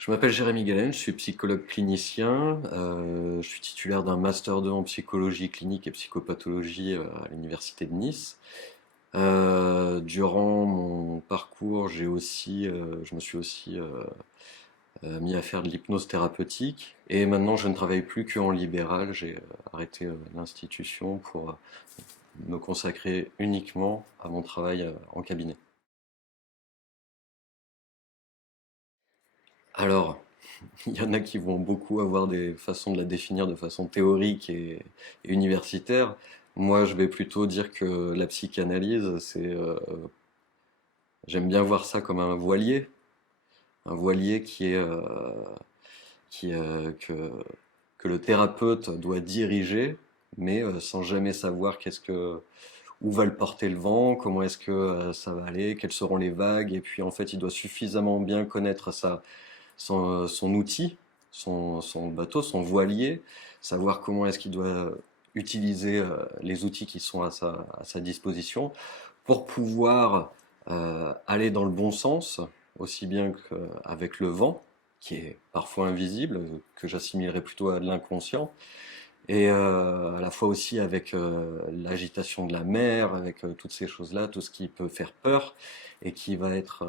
Je m'appelle Jérémy Galen, je suis psychologue clinicien. Je suis titulaire d'un master 2 en psychologie clinique et psychopathologie à l'université de Nice. Durant mon parcours, je me suis aussi mis à faire de l'hypnose thérapeutique. Et maintenant, je ne travaille plus qu'en libéral. J'ai arrêté l'institution pour me consacrer uniquement à mon travail en cabinet. Alors, il y en a qui vont beaucoup avoir des façons de la définir de façon théorique et universitaire. Moi, je vais plutôt dire que la psychanalyse, j'aime bien voir ça comme un voilier qui, que le thérapeute doit diriger, mais sans jamais savoir où va le porter le vent, comment est-ce que ça va aller, quelles seront les vagues, et puis en fait, il doit suffisamment bien connaître son outil, son bateau, son voilier, savoir comment est-ce qu'il doit utiliser les outils qui sont à sa disposition pour pouvoir aller dans le bon sens, aussi bien qu'avec le vent, qui est parfois invisible, que j'assimilerais plutôt à de l'inconscient, et à la fois aussi avec l'agitation de la mer, avec toutes ces choses-là, tout ce qui peut faire peur et qui va être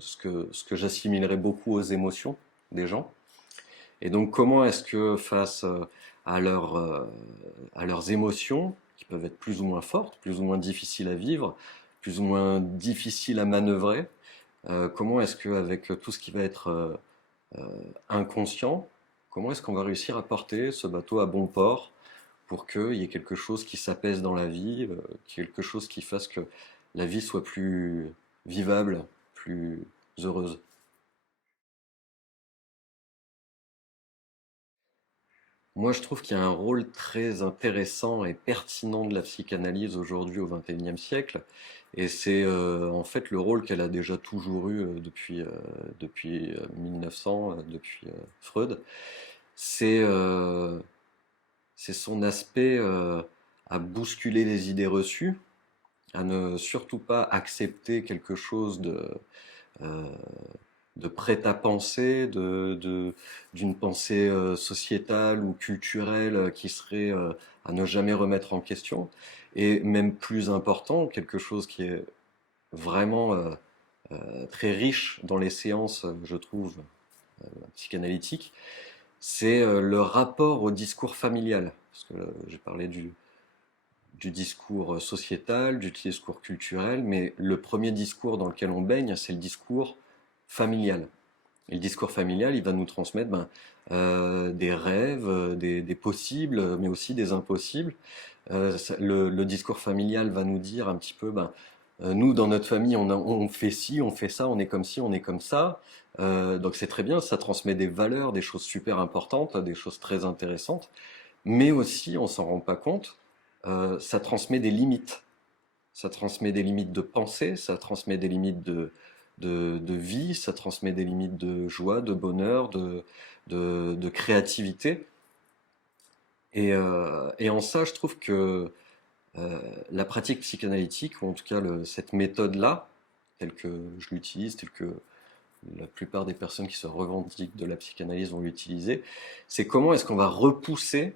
ce que j'assimilerais beaucoup aux émotions des gens. Et donc comment est-ce que face à, à leurs émotions, qui peuvent être plus ou moins fortes, plus ou moins difficiles à vivre, plus ou moins difficiles à manœuvrer, comment est-ce qu'avec tout ce qui va être inconscient, comment est-ce qu'on va réussir à porter ce bateau à bon port pour qu'il y ait quelque chose qui s'apaise dans la vie, quelque chose qui fasse que la vie soit plus vivable, plus heureuse. Moi, je trouve qu'il y a un rôle très intéressant et pertinent de la psychanalyse aujourd'hui au XXIe siècle, et c'est en fait le rôle qu'elle a déjà toujours eu depuis 1900, depuis Freud. C'est c'est son aspect à bousculer les idées reçues, à ne surtout pas accepter quelque chose euh, de prêt-à-penser, d'une pensée sociétale ou culturelle qui serait à ne jamais remettre en question. Et même plus important, quelque chose qui est vraiment très riche dans les séances, je trouve, psychanalytiques, c'est le rapport au discours familial. Parce que j'ai parlé du discours sociétal, du discours culturel, mais le premier discours dans lequel on baigne, c'est le discours familial. Et le discours familial, il va nous transmettre des rêves, des possibles, mais aussi des impossibles. Le discours familial va nous dire un petit peu, nous, dans notre famille, on fait ci, on fait ça, on est comme ci, on est comme ça. Donc c'est très bien, ça transmet des valeurs, des choses super importantes, des choses très intéressantes. Mais aussi, on s'en rend pas compte, ça transmet des limites. Ça transmet des limites de pensée, ça transmet des limites de vie, ça transmet des limites de joie, de bonheur, de créativité. Et en ça, je trouve que la pratique psychanalytique, ou en tout cas cette méthode-là, telle que je l'utilise, telle que la plupart des personnes qui se revendiquent de la psychanalyse vont l'utiliser, c'est comment est-ce qu'on va repousser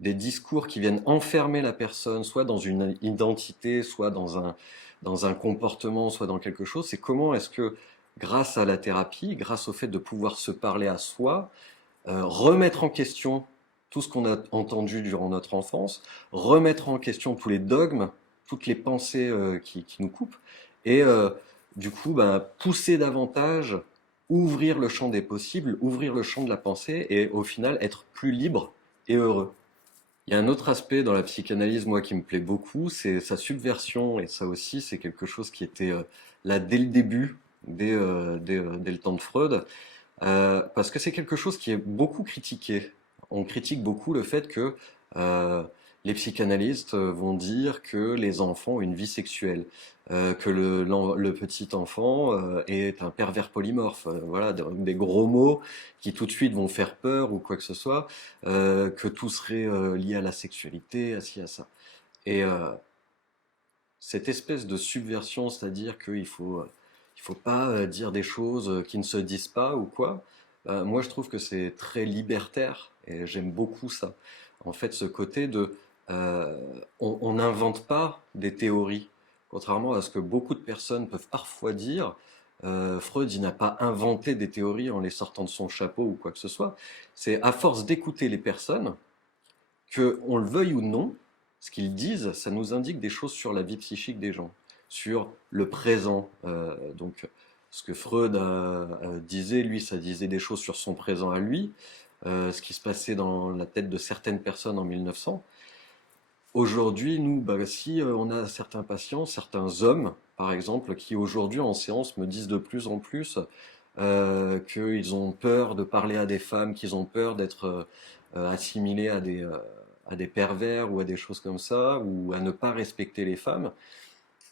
des discours qui viennent enfermer la personne, soit dans une identité, soit dans un comportement, soit dans quelque chose, c'est comment est-ce que, grâce à la thérapie, grâce au fait de pouvoir se parler à soi, remettre en question tout ce qu'on a entendu durant notre enfance, remettre en question tous les dogmes, toutes les pensées qui nous coupent, et du coup, pousser davantage, ouvrir le champ des possibles, ouvrir le champ de la pensée, et au final être plus libre et heureux. Il y a un autre aspect dans la psychanalyse, moi, qui me plaît beaucoup, c'est sa subversion, et ça aussi, c'est quelque chose qui était là dès le début, dès le temps de Freud, parce que c'est quelque chose qui est beaucoup critiqué. On critique beaucoup le fait que euh, les psychanalystes vont dire que les enfants ont une vie sexuelle, que le petit enfant est un pervers polymorphe, voilà, des gros mots qui tout de suite vont faire peur ou quoi que ce soit, que tout serait lié à la sexualité, à ci, à ça. Et cette espèce de subversion, c'est-à-dire qu'il il faut pas dire des choses qui ne se disent pas ou quoi. Moi, je trouve que c'est très libertaire et j'aime beaucoup ça. En fait, ce côté de euh, on n'invente pas des théories, contrairement à ce que beaucoup de personnes peuvent parfois dire. Freud, il n'a pas inventé des théories en les sortant de son chapeau ou quoi que ce soit. C'est à force d'écouter les personnes que, on le veuille ou non, ce qu'ils disent, ça nous indique des choses sur la vie psychique des gens, sur le présent. Donc, ce que Freud disait, lui, ça disait des choses sur son présent à lui, ce qui se passait dans la tête de certaines personnes en 1900. Aujourd'hui, nous, bah, si on a certains patients, certains hommes, par exemple, qui aujourd'hui en séance me disent de plus en plus qu'ils ont peur de parler à des femmes, qu'ils ont peur d'être assimilés à des pervers ou à des choses comme ça, ou à ne pas respecter les femmes.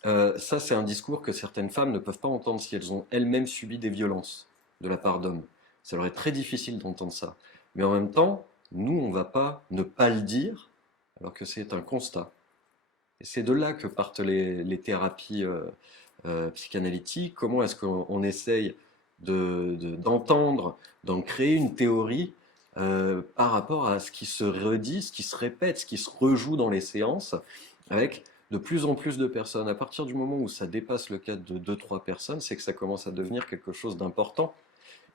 Ça, c'est un discours que certaines femmes ne peuvent pas entendre si elles ont elles-mêmes subi des violences de la part d'hommes. Ça leur est très difficile d'entendre ça. Mais en même temps, nous, on ne va pas ne pas le dire, alors que c'est un constat. Et c'est de là que partent les thérapies psychanalytiques. Comment est-ce qu'on essaye d'entendre, d'en créer une théorie par rapport à ce qui se redit, ce qui se répète, ce qui se rejoue dans les séances, avec de plus en plus de personnes. À partir du moment où ça dépasse le cadre de deux trois personnes, c'est que ça commence à devenir quelque chose d'important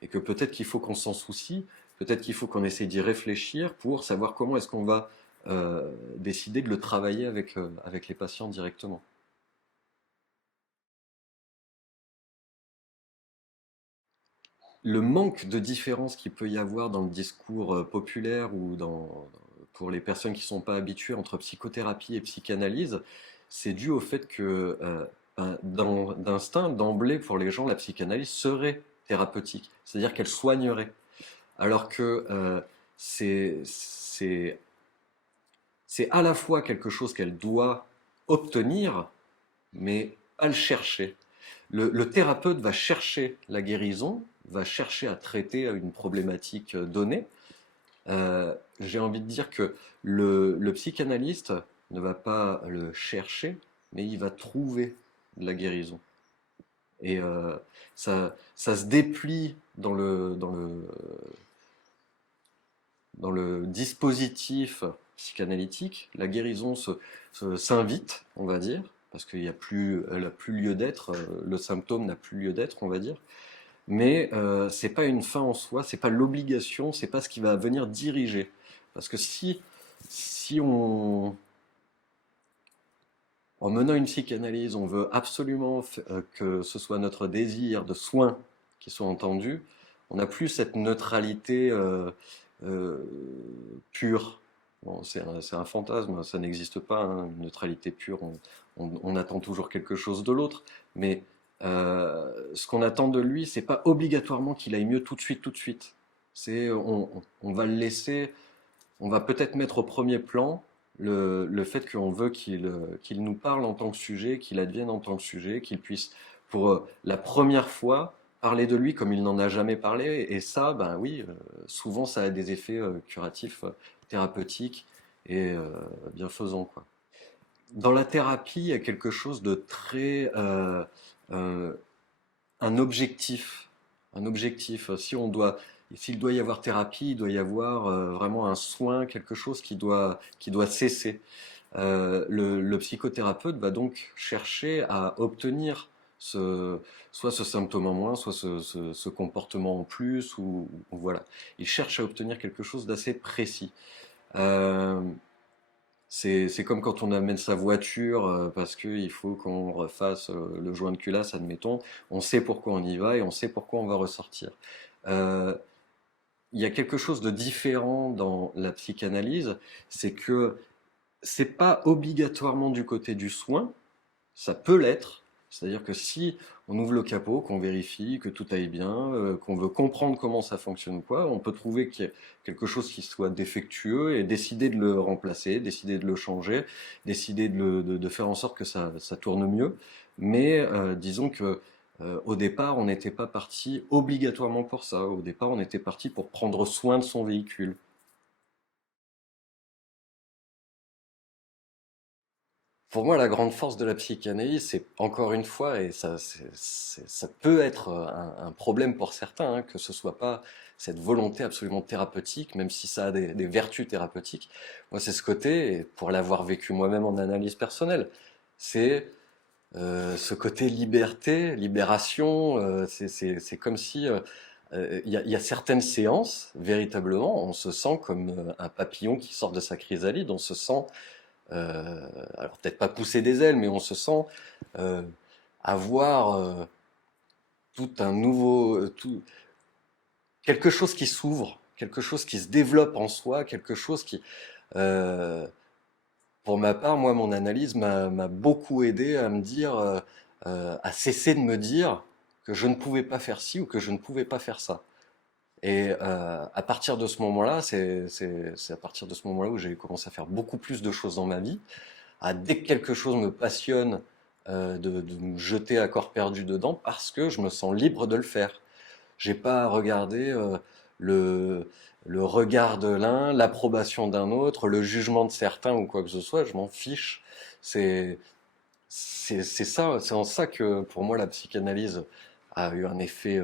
et que peut-être qu'il faut qu'on s'en soucie, peut-être qu'il faut qu'on essaie d'y réfléchir pour savoir comment est-ce qu'on va décider de le travailler avec les patients directement. Le manque de différence qu'il peut y avoir dans le discours populaire ou pour les personnes qui ne sont pas habituées entre psychothérapie et psychanalyse, c'est dû au fait que d'instinct, d'emblée, pour les gens, la psychanalyse serait thérapeutique, c'est-à-dire qu'elle soignerait. Alors que c'est à la fois quelque chose qu'elle doit obtenir, mais pas le chercher. Le thérapeute va chercher la guérison, va chercher à traiter une problématique donnée. J'ai envie de dire que le psychanalyste ne va pas le chercher, mais il va trouver la guérison. Et ça se déplie dans le dispositif psychanalytique. La guérison s'invite, on va dire, parce qu'elle a plus lieu d'être, le symptôme n'a plus lieu d'être, on va dire. Mais c'est pas une fin en soi, c'est pas l'obligation, c'est pas ce qui va venir diriger. Parce que si en menant une psychanalyse, on veut absolument que ce soit notre désir de soins qui soit entendu, on n'a plus cette neutralité euh, pure. Bon, c'est un fantasme, ça n'existe pas, hein, une neutralité pure. On attend toujours quelque chose de l'autre, mais ce qu'on attend de lui, c'est pas obligatoirement qu'il aille mieux tout de suite, tout de suite. On va le laisser, on va peut-être mettre au premier plan le fait qu'on veut qu'il nous parle en tant que sujet, qu'il advienne en tant que sujet, qu'il puisse, pour la première fois, parler de lui comme il n'en a jamais parlé. Et ça, ben oui, souvent ça a des effets curatifs, thérapeutiques et bienfaisants, quoi. Dans la thérapie, il y a quelque chose de très euh, un objectif, un objectif. S'il doit y avoir thérapie, il doit y avoir vraiment un soin, quelque chose qui doit cesser. Le psychothérapeute va donc chercher à obtenir ce, soit ce symptôme en moins, soit ce comportement en plus, ou voilà. Il cherche à obtenir quelque chose d'assez précis. Euh, c'est comme quand on amène sa voiture parce qu'il faut qu'on refasse le joint de culasse, admettons. On sait pourquoi on y va et on sait pourquoi on va ressortir. Euh, il y a quelque chose de différent dans la psychanalyse, c'est que c'est pas obligatoirement du côté du soin, ça peut l'être. C'est-à-dire que si on ouvre le capot, qu'on vérifie que tout aille bien, qu'on veut comprendre comment ça fonctionne ou quoi, on peut trouver qu'il y a quelque chose qui soit défectueux et décider de le remplacer, décider de le changer, décider de faire en sorte que ça tourne mieux. Mais disons que au départ, on n'était pas parti obligatoirement pour ça. Au départ, on était parti pour prendre soin de son véhicule. Pour moi, la grande force de la psychanalyse, c'est encore une fois, et ça, ça peut être un problème pour certains, hein, que ce soit pas cette volonté absolument thérapeutique, même si ça a des vertus thérapeutiques. Moi, c'est ce côté, et pour l'avoir vécu moi-même en analyse personnelle, c'est ce côté liberté, libération. C'est comme si il y a certaines séances, véritablement, on se sent comme un papillon qui sort de sa chrysalide, on se sent alors peut-être pas pousser des ailes, mais on se sent euh, avoir tout un nouveau, quelque chose qui s'ouvre, quelque chose qui se développe en soi, quelque chose qui, euh, pour ma part, moi, mon analyse m'a beaucoup aidé à me dire, à cesser de me dire que je ne pouvais pas faire ci ou que je ne pouvais pas faire ça. Et à partir de ce moment-là, c'est à partir de ce moment-là où j'ai commencé à faire beaucoup plus de choses dans ma vie. Dès que quelque chose me passionne, de me jeter à corps perdu dedans parce que je me sens libre de le faire. J'ai pas à regarder le, le regard de l'un, l'approbation d'un autre, le jugement de certains ou quoi que ce soit, je m'en fiche. C'est c'est ça, c'est en ça que pour moi la psychanalyse a eu un effet.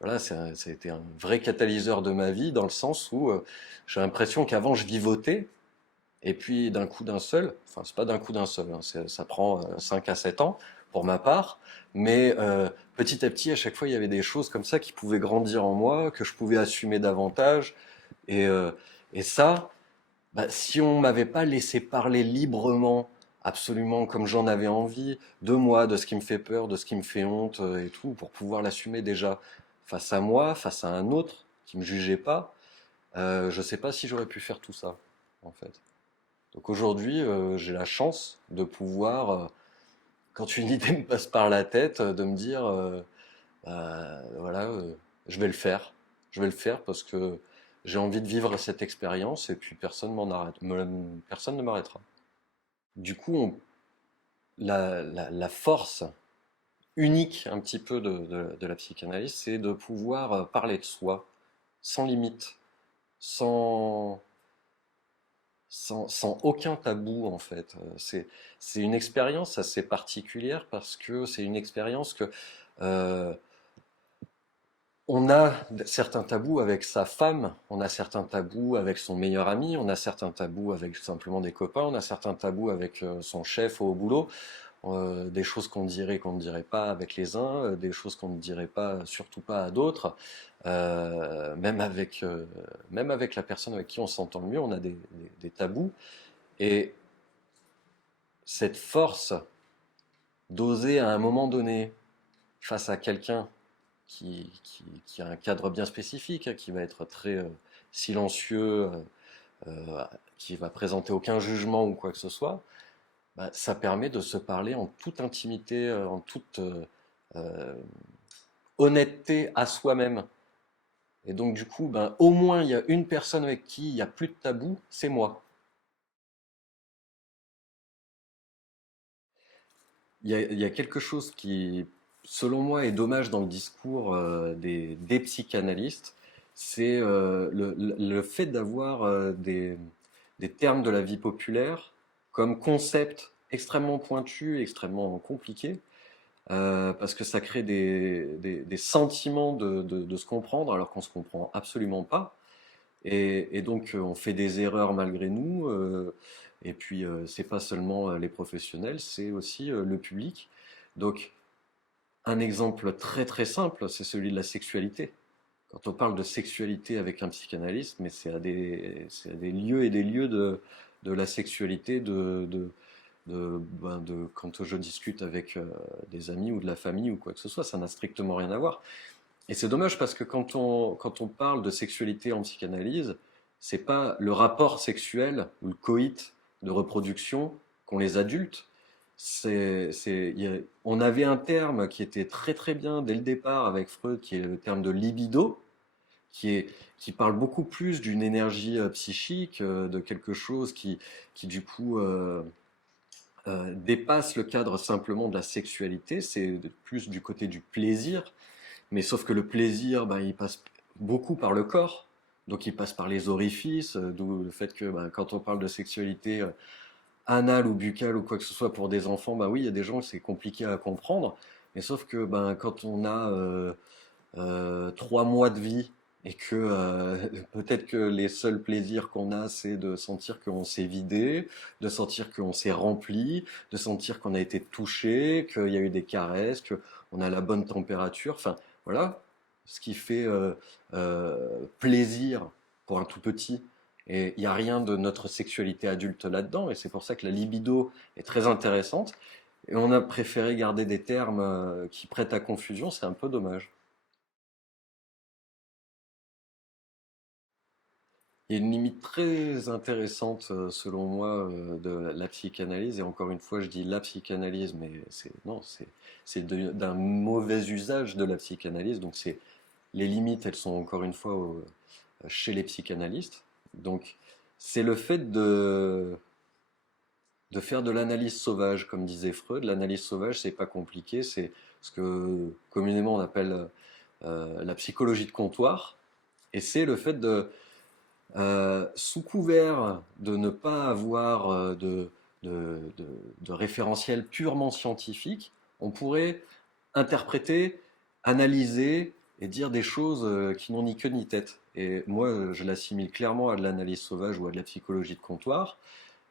Voilà, ça a été un vrai catalyseur de ma vie dans le sens où j'ai l'impression qu'avant je vivotais. Et puis d'un coup d'un seul, enfin c'est pas d'un coup d'un seul, hein, ça prend 5 à 7 ans pour ma part, mais petit à petit à chaque fois il y avait des choses comme ça qui pouvaient grandir en moi, que je pouvais assumer davantage. Et, euh, et ça, bah, si on m'avait pas laissé parler librement, absolument comme j'en avais envie, de moi, de ce qui me fait peur, de ce qui me fait honte et tout, pour pouvoir l'assumer déjà face à moi, face à un autre qui me jugeait pas, je sais pas si j'aurais pu faire tout ça en fait. Donc aujourd'hui, j'ai la chance de pouvoir, quand une idée me passe par la tête, de me dire, voilà, je vais le faire. Je vais le faire parce que j'ai envie de vivre cette expérience et puis personne ne m'arrêtera. Du coup, la force unique un petit peu de la psychanalyse, c'est de pouvoir parler de soi sans limite, sans, sans aucun tabou en fait. C'est une expérience assez particulière parce que c'est une expérience que euh, on a certains tabous avec sa femme, on a certains tabous avec son meilleur ami, on a certains tabous avec simplement des copains, on a certains tabous avec son chef au boulot, des choses qu'on ne dirait pas avec les uns, des choses qu'on ne dirait pas, surtout pas à d'autres. Même avec la personne avec qui on s'entend le mieux, on a des tabous. Et cette force d'oser à un moment donné, face à quelqu'un qui a un cadre bien spécifique, hein, qui va être très silencieux, qui va présenter aucun jugement ou quoi que ce soit, bah, ça permet de se parler en toute intimité, en toute euh, honnêteté à soi-même. Et donc du coup, ben, au moins il y a une personne avec qui il n'y a plus de tabou, c'est moi. Il y a quelque chose qui, selon moi, est dommage dans le discours des psychanalystes, c'est le fait d'avoir des termes de la vie populaire comme concepts extrêmement pointus, extrêmement compliqués, parce que ça crée des sentiments de se comprendre alors qu'on se comprend absolument pas. Et donc, on fait des erreurs malgré nous. Et puis, c'est pas seulement les professionnels, c'est aussi le public. Donc, un exemple très très simple, c'est celui de la sexualité. Quand on parle de sexualité avec un psychanalyste, mais c'est à des lieux et des lieux de la sexualité, quand je discute avec des amis ou de la famille ou quoi que ce soit, ça n'a strictement rien à voir. Et c'est dommage parce que quand on parle de sexualité en psychanalyse, c'est pas le rapport sexuel ou le coït de reproduction qu'ont les adultes. On avait un terme qui était très très bien dès le départ avec Freud, qui est le terme de libido, qui parle beaucoup plus d'une énergie psychique, de quelque chose qui du coup dépasse le cadre simplement de la sexualité, c'est plus du côté du plaisir, mais sauf que le plaisir, ben, il passe beaucoup par le corps. Donc il passe par les orifices, d'où le fait que ben, quand on parle de sexualité anale ou buccale ou quoi que ce soit pour des enfants, bah oui, il y a des gens c'est compliqué à comprendre. Mais sauf que ben, quand on a 3 mois de vie et que peut-être que les seuls plaisirs qu'on a, c'est de sentir qu'on s'est vidé, de sentir qu'on s'est rempli, de sentir qu'on a été touché, qu'il y a eu des caresses, qu'on a la bonne température. Enfin, voilà, ce qui fait plaisir pour un tout petit. Et il n'y a rien de notre sexualité adulte là-dedans, et c'est pour ça que la libido est très intéressante. Et on a préféré garder des termes qui prêtent à confusion, c'est un peu dommage. Il y a une limite très intéressante, selon moi, de la psychanalyse. Et encore une fois, je dis la psychanalyse, mais c'est non, d'un mauvais usage de la psychanalyse. Donc c'est les limites, elles sont encore une fois chez les psychanalystes. Donc c'est le fait de faire de l'analyse sauvage, comme disait Freud. L'analyse sauvage, c'est pas compliqué, c'est ce que communément on appelle la psychologie de comptoir. Et c'est le fait sous couvert de ne pas avoir de, de référentiel purement scientifique, on pourrait interpréter, analyser et dire des choses qui n'ont ni queue ni tête. Et moi, je l'assimile clairement à de l'analyse sauvage ou à de la psychologie de comptoir,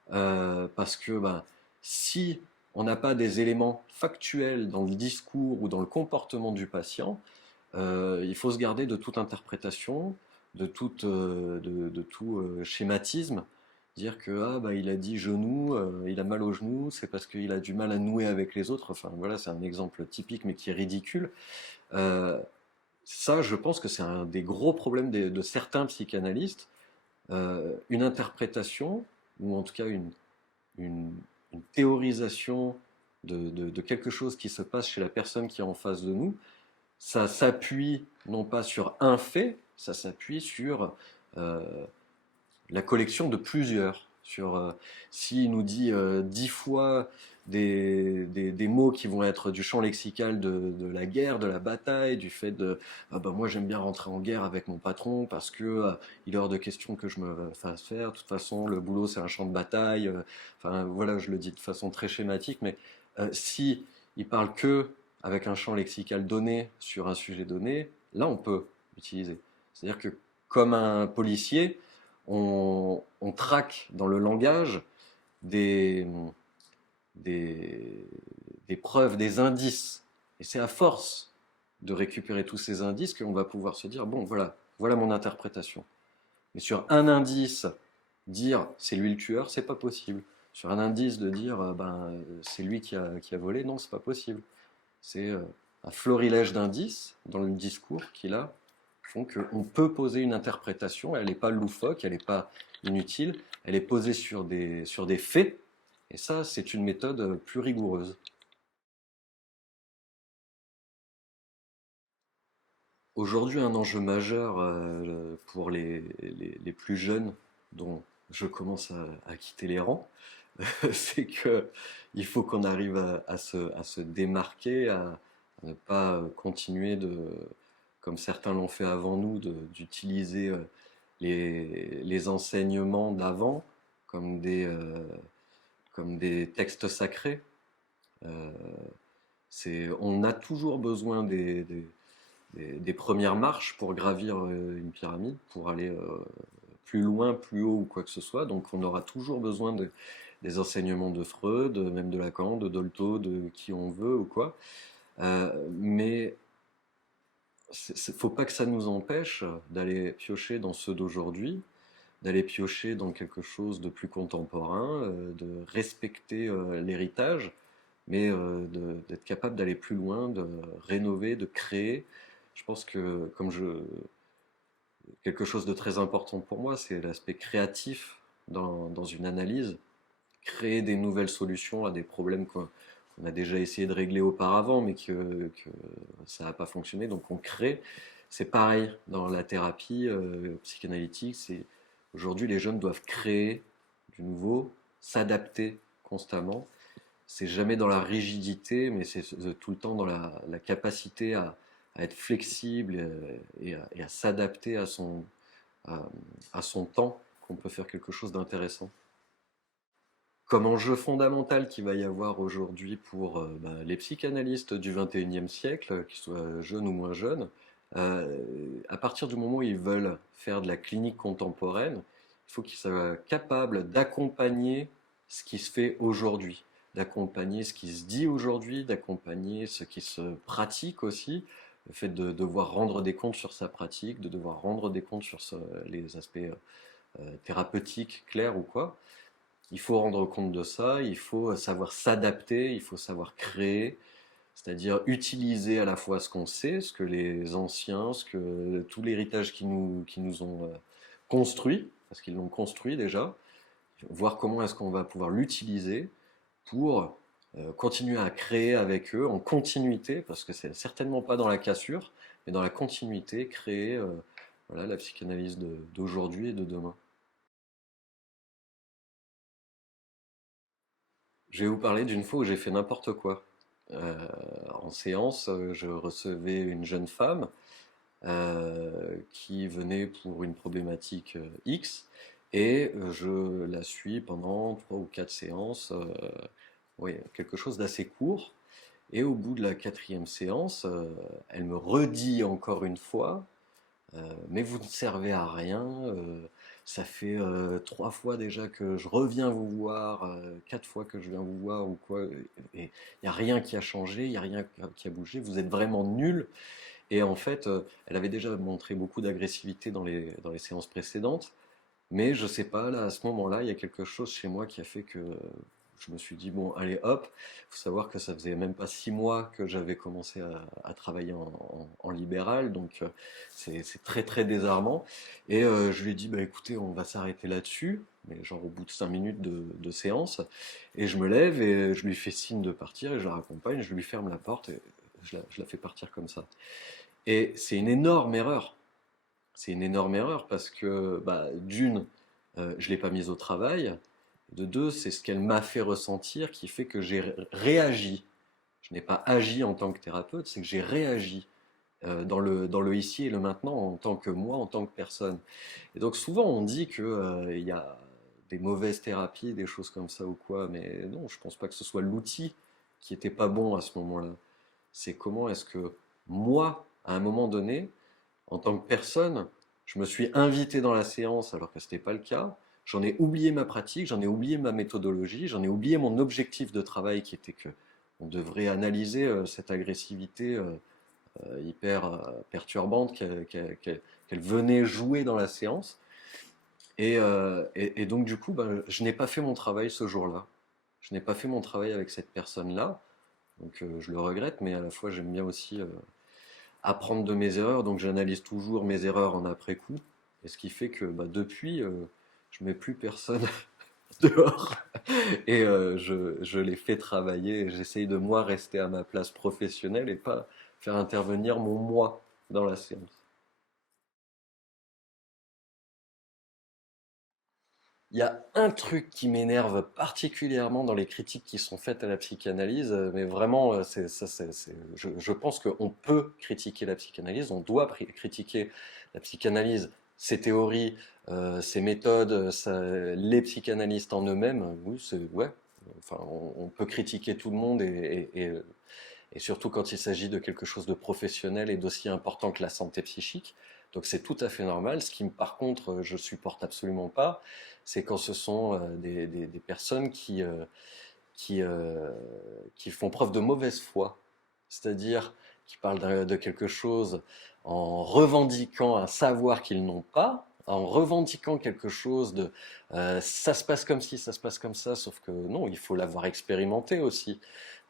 parce que ben, si on n'a pas des éléments factuels dans le discours ou dans le comportement du patient, il faut se garder de toute interprétation, de tout schématisme. Dire que ah, bah, il a dit genou, il a mal au genou, c'est parce qu'il a du mal à nouer avec les autres. Enfin voilà, c'est un exemple typique mais qui est ridicule. Euh, Ça, je pense que c'est un des gros problèmes de certains psychanalystes. Une interprétation, ou en tout cas une, une théorisation de quelque chose qui se passe chez la personne qui est en face de nous, ça s'appuie non pas sur un fait, ça s'appuie sur euh, la collection de plusieurs. Sur s'il nous dit 10 fois des mots qui vont être du champ lexical de la guerre, de la bataille, du fait de ah bah moi j'aime bien rentrer en guerre avec mon patron parce que il est hors de question que je me fasse faire. De toute façon, le boulot c'est un champ de bataille. Enfin voilà, je le dis de façon très schématique, mais si il parle que avec un champ lexical donné sur un sujet donné, là on peut utiliser. C'est-à-dire que comme un policier, on traque dans le langage des, des, des preuves, des indices. Et c'est à force de récupérer tous ces indices qu'on va pouvoir se dire, bon, voilà, voilà mon interprétation. Mais sur un indice, dire c'est lui le tueur, c'est pas possible. Sur un indice de dire ben, c'est lui qui a volé, non, c'est pas possible. C'est un florilège d'indices dans le discours qu'il a font qu'on peut poser une interprétation, elle n'est pas loufoque, elle n'est pas inutile, elle est posée sur des faits, et ça, c'est une méthode plus rigoureuse. Aujourd'hui, un enjeu majeur pour les plus jeunes, dont je commence à quitter les rangs, c'est que il faut qu'on arrive à se démarquer, à ne pas continuer comme certains l'ont fait avant nous, d'utiliser les enseignements d'avant comme comme des textes sacrés. Euh, on a toujours besoin des premières marches pour gravir une pyramide, pour aller plus loin, plus haut ou quoi que ce soit. Donc on aura toujours besoin des enseignements de Freud, même de Lacan, de Dolto, de qui on veut ou quoi. Mais faut pas que ça nous empêche d'aller piocher dans ceux d'aujourd'hui, d'aller piocher dans quelque chose de plus contemporain, de respecter l'héritage, mais d'être capable d'aller plus loin, de rénover, de créer. Je pense que quelque chose de très important pour moi, c'est l'aspect créatif dans une analyse, créer des nouvelles solutions à des problèmes qu'on a déjà essayé de régler auparavant, mais que ça n'a pas fonctionné. Donc on crée. C'est pareil dans la thérapie psychanalytique. Aujourd'hui les jeunes doivent créer du nouveau, s'adapter constamment. C'est jamais dans la rigidité, mais c'est tout le temps dans la capacité à être flexible et à s'adapter à, à son temps qu'on peut faire quelque chose d'intéressant. Comme enjeu fondamental qu'il va y avoir aujourd'hui pour les psychanalystes du 21e siècle, qu'ils soient jeunes ou moins jeunes, à partir du moment où ils veulent faire de la clinique contemporaine, il faut qu'ils soient capables d'accompagner ce qui se fait aujourd'hui, d'accompagner ce qui se dit aujourd'hui, d'accompagner ce qui se pratique aussi, le fait de devoir rendre des comptes sur sa pratique, de devoir rendre des comptes sur les aspects thérapeutiques clairs ou quoi. Il faut rendre compte de ça, il faut savoir s'adapter, il faut savoir créer, c'est-à-dire utiliser à la fois ce qu'on sait, ce que les anciens, tout l'héritage qui nous ont construit, parce qu'ils l'ont construit déjà, voir comment est-ce qu'on va pouvoir l'utiliser pour continuer à créer avec eux en continuité, parce que c'est certainement pas dans la cassure, mais dans la continuité, créer voilà, la psychanalyse d'aujourd'hui et de demain. Je vais vous parler d'une fois où j'ai fait n'importe quoi. En séance, je recevais une jeune femme qui venait pour une problématique X et je la suis pendant 3 ou 4 séances, oui, quelque chose d'assez court. Et au bout de la quatrième séance, elle me redit encore une fois mais vous ne servez à rien. Ça fait 3 fois déjà que je reviens vous voir, 4 fois que je viens vous voir ou quoi. Et il n'y a rien qui a changé, il n'y a rien qui a bougé. Vous êtes vraiment nul. Et en fait, elle avait déjà montré beaucoup d'agressivité dans les séances précédentes. Mais je sais pas, là, à ce moment-là, il y a quelque chose chez moi qui a fait que je me suis dit, bon, allez hop, il faut savoir que ça faisait même pas 6 mois que j'avais commencé à travailler en libéral, donc c'est très très désarmant. Et je lui ai dit, bah écoutez, on va s'arrêter là-dessus, mais genre au bout de 5 minutes de séance, et je me lève et je lui fais signe de partir, et je la raccompagne, je lui ferme la porte, et je la fais partir comme ça. Et c'est une énorme erreur. C'est une énorme erreur parce que, bah, d'une, je ne l'ai pas mise au travail. De deux, c'est ce qu'elle m'a fait ressentir qui fait que j'ai réagi. Je n'ai pas agi en tant que thérapeute, c'est que j'ai réagi dans le ici et le maintenant en tant que moi, en tant que personne. Et donc souvent on dit que il y a des mauvaises thérapies, des choses comme ça ou quoi, mais non, je pense pas que ce soit l'outil qui était pas bon à ce moment-là. C'est comment est-ce que moi, à un moment donné, en tant que personne, je me suis invité dans la séance alors que ce n'était pas le cas. J'en ai oublié ma pratique, j'en ai oublié ma méthodologie, j'en ai oublié mon objectif de travail qui était que on devrait analyser cette agressivité hyper perturbante qu'elle venait jouer dans la séance. Et donc du coup, ben, je n'ai pas fait mon travail ce jour-là. Je n'ai pas fait mon travail avec cette personne-là. Donc je le regrette, mais à la fois j'aime bien aussi apprendre de mes erreurs, donc j'analyse toujours mes erreurs en après-coup, et ce qui fait que bah, depuis, je mets plus personne dehors, et je les fais travailler, et j'essaye de moi rester à ma place professionnelle et pas faire intervenir mon moi dans la séance. Il y a un truc qui m'énerve particulièrement dans les critiques qui sont faites à la psychanalyse, mais vraiment, je pense qu'on peut critiquer la psychanalyse, on doit critiquer la psychanalyse, ses théories, ses méthodes, les psychanalystes en eux-mêmes. Oui, c'est ouais. Enfin, on peut critiquer tout le monde et surtout quand il s'agit de quelque chose de professionnel et d'aussi important que la santé psychique. Donc c'est tout à fait normal. Ce qui, par contre, je supporte absolument pas, c'est quand ce sont des personnes qui, euh, qui font preuve de mauvaise foi. C'est-à-dire qui parlent de quelque chose en revendiquant un savoir qu'ils n'ont pas, en revendiquant quelque chose de ça se passe comme ci, ça se passe comme ça, sauf que non, il faut l'avoir expérimenté aussi.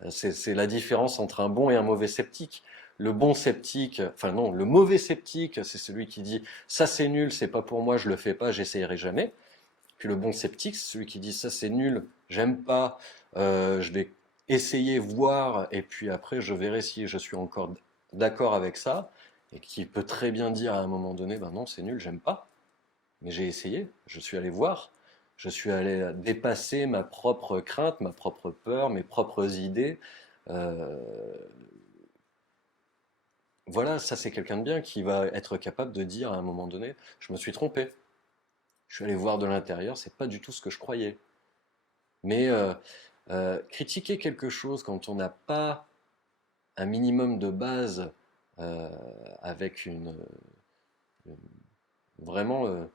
C'est la différence entre un bon et un mauvais sceptique. Le bon sceptique, enfin non, le mauvais sceptique, c'est celui qui dit ça c'est nul, c'est pas pour moi, je le fais pas, j'essayerai jamais. Puis le bon sceptique, c'est celui qui dit ça c'est nul, j'aime pas, je vais essayer, voir, et puis après je verrai si je suis encore d'accord avec ça, et qui peut très bien dire à un moment donné, ben non c'est nul, j'aime pas, mais j'ai essayé, je suis allé voir, je suis allé dépasser ma propre crainte, ma propre peur, mes propres idées. Euh, Voilà, ça c'est quelqu'un de bien qui va être capable de dire à un moment donné, je me suis trompé. Je suis allé voir de l'intérieur, c'est pas du tout ce que je croyais. Mais critiquer quelque chose quand on n'a pas un minimum de base euh, avec une- vraiment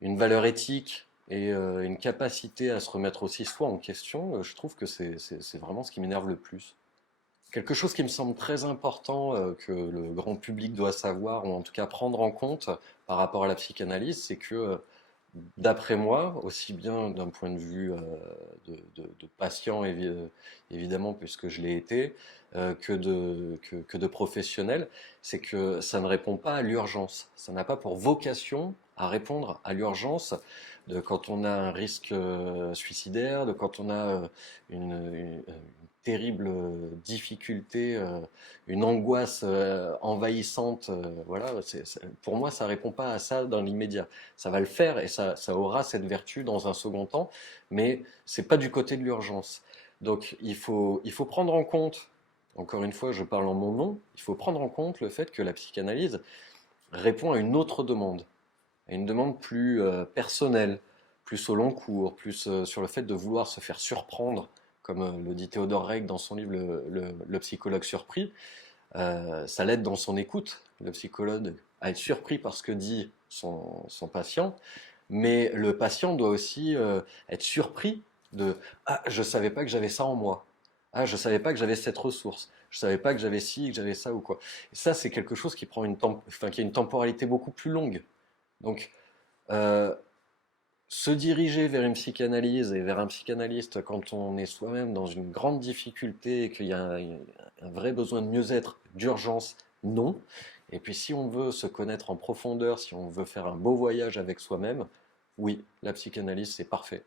une valeur éthique et une capacité à se remettre aussi soi en question, je trouve que c'est vraiment ce qui m'énerve le plus. Quelque chose qui me semble très important que le grand public doit savoir, ou en tout cas prendre en compte par rapport à la psychanalyse, c'est que, d'après moi, aussi bien d'un point de vue de patient, évidemment, puisque je l'ai été, que de professionnel, c'est que ça ne répond pas à l'urgence. Ça n'a pas pour vocation à répondre à l'urgence de quand on a un risque suicidaire, de quand on a une terrible difficulté, une angoisse envahissante. Voilà, pour moi, ça répond pas à ça dans l'immédiat. Ça va le faire et ça aura cette vertu dans un second temps, mais c'est pas du côté de l'urgence. Donc il faut prendre en compte, encore une fois, je parle en mon nom, il faut prendre en compte le fait que la psychanalyse répond à une autre demande, à une demande plus personnelle, plus au long cours, plus sur le fait de vouloir se faire surprendre, comme le dit Théodore Reik dans son livre Le psychologue surpris. Ça l'aide dans son écoute, le psychologue, à être surpris par ce que dit son patient, mais le patient doit aussi être surpris de ah, je ne savais pas que j'avais ça en moi. Ah, je ne savais pas que j'avais cette ressource. Je ne savais pas que j'avais ci, que j'avais ça ou quoi. Et ça, c'est quelque chose qui prend enfin, qui a une temporalité beaucoup plus longue. Donc, euh, se diriger vers une psychanalyse et vers un psychanalyste quand on est soi-même dans une grande difficulté et qu'il y a un vrai besoin de mieux-être, d'urgence, non. Et puis si on veut se connaître en profondeur, si on veut faire un beau voyage avec soi-même, oui, la psychanalyse c'est parfait.